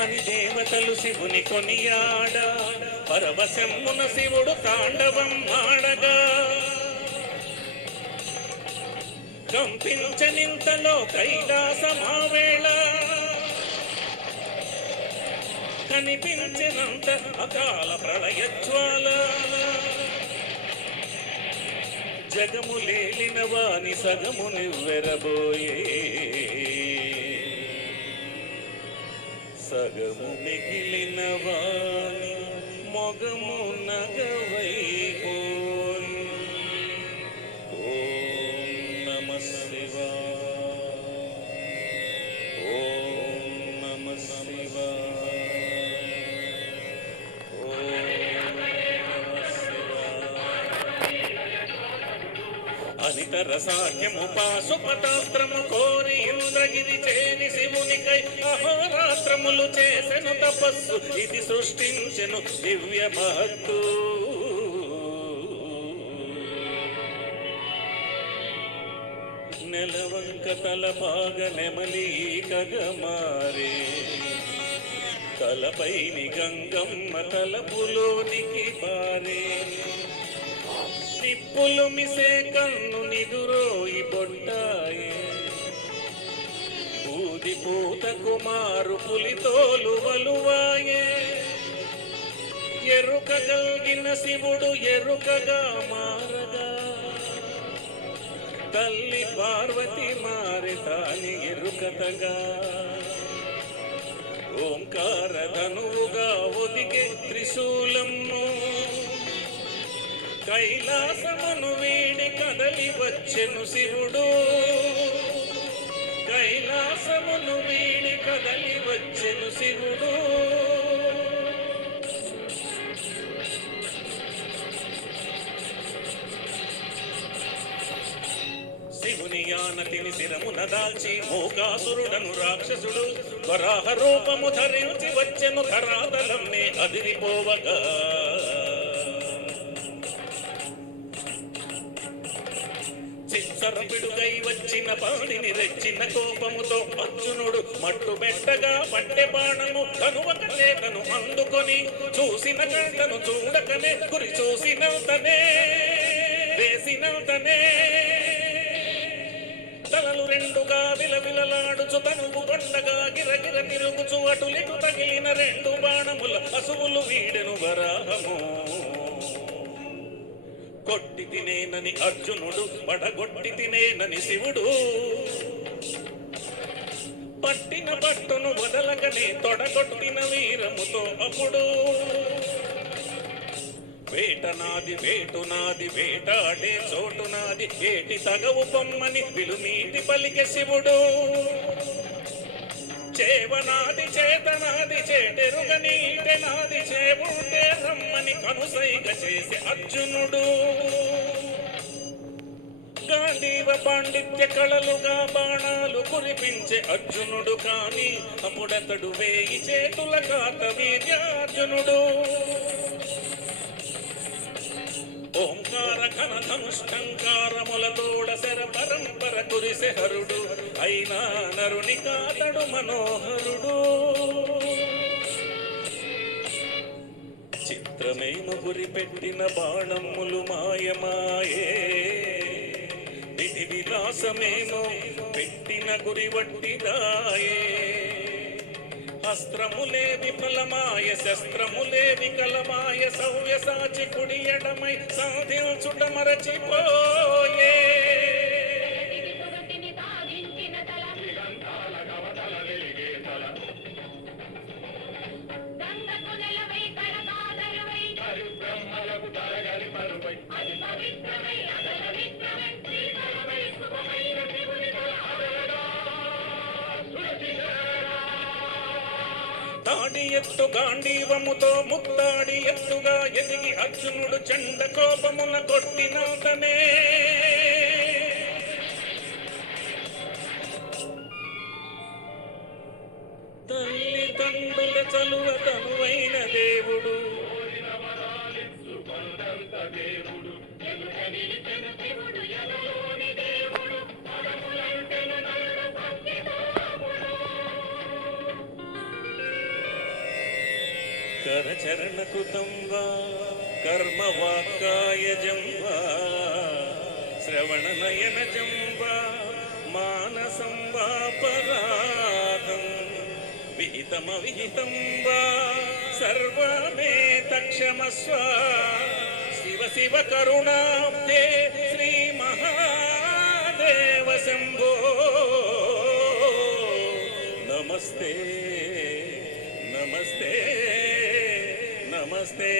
అని దేవతలు శివుని కొనియాడ పరవశమున శివుడు తాండవం ఆడగా కంపించనింతలో కైలాసమావేళ కనిపించినంత అకాల ప్రళయజ్వాల జగము లేలిన వాని సగము నివ్వెరబోయే సగము మిగిలిన వాని మొగము నగవైపోయి ఓం నమః శివాయ ఓం నమః శివాయ అనితర సాఖ్యము పాశుపతాస్త్రము కోరి ఇంద్రగిరి చేని శివునికై అహోరాత్రములు చేసెను తపస్సు ఇది సృష్టించెను దివ్య మహత్తు నెలవంక తలపాగ నెమలి కగమారే తలపైని గంగమ్మ తలపులోనికి పారే నిప్పులు మిసే కన్ను నిదురోయి బొట్టాయే ఊది పూత కుమారు పులితోలు వలువాయే ఎరుకగల్గిన శివుడు ఎరుకగా మారగా తల్లి పార్వతి మారి తాని ఎరుకతగా ఓంకార ధనువుగా ఒదిగే త్రిశూలము కైలాసమును వీడి కదలి వచ్చెను శివుడు కైలాసమును వీడి కదలి వచ్చెను శివుడు శివుని ఆనతిని శిరమున దాల్చి మూకాసురుడను రాక్షసుడు వరాహ రూపము ధరించి వచ్చెను ధరాతలమ్మే అదిరిపోవగా చిత్తరపిడుగై వచ్చిన పాడిని రెచ్చిన కోపముతో అర్జునుడు మట్టు బెట్టగా పట్టె బాణము కనువక చేతను అందుకొని చూసిన కంటను చూడకనే గురి చూసినంతనే వేసినంతనే తలలు రెండుగా విలవిలలాడుచు తనువు కొండగా గిరగిర తిరుగుచు అటులిటు తగిలిన రెండు బాణముల అసువులు వీడెను వరాహము కొట్టి తినేనని అర్జునుడు పడగొట్టి తినేనని శివుడు పట్టిన పట్టును వదలకనే తొడగొట్టిన వీరముతో అప్పుడు వేటనాది వేటునాది వేటాడే చోటునాది ఏటి తగవు పొమ్మని పిలుమీటి పలికె శివుడు చేవనాది చేతనాది చేటెరుగ నీటెనాది చేవుంటే రమ్మని కనుసైగ చేసి అర్జునుడు గాంధీవ పాండిత్య కళలుగా బాణాలు కురిపించే అర్జునుడు కాని అప్పుడతడు వేయి చేతుల కాత వీర్యార్జునుడు ఓంకార ఘనధనుష్టంకారములతోడ శర పరంపర కురిసె హరుడు అయినా నరుని కాతడు మనోహరుడు చిత్రమేను గురి పెట్టిన బాణములు మాయమాయే విధి విలాసమేమో పెట్టిన గురి వట్టిదాయే అస్త్రములే విఫలమాయ శస్త్రములే వికలమాయ సవ్యసాచి కుడి ఎడమై సాధించుట మరచిపోయే తాడి ఎత్తు గాంధీవముతో ముత్తాడి ఎత్తుగా ఎదిగి అర్జునుడు చండ కోపమున కొట్టినాతనే తల్లిదండ్రుల చలువ తనువైన దేవుడు కరచరణ కృతం వా కర్మ వాక్కాయజం వా శ్రవణ నయనజం వా మానసం వా పరాధం విహితమవిహితం వా సర్వమేత క్షమస్వ శివ శివ కరుణాబ్దే శ్రీ మహాదేవ శంభో నమస్తే నమస్తే నమస్తే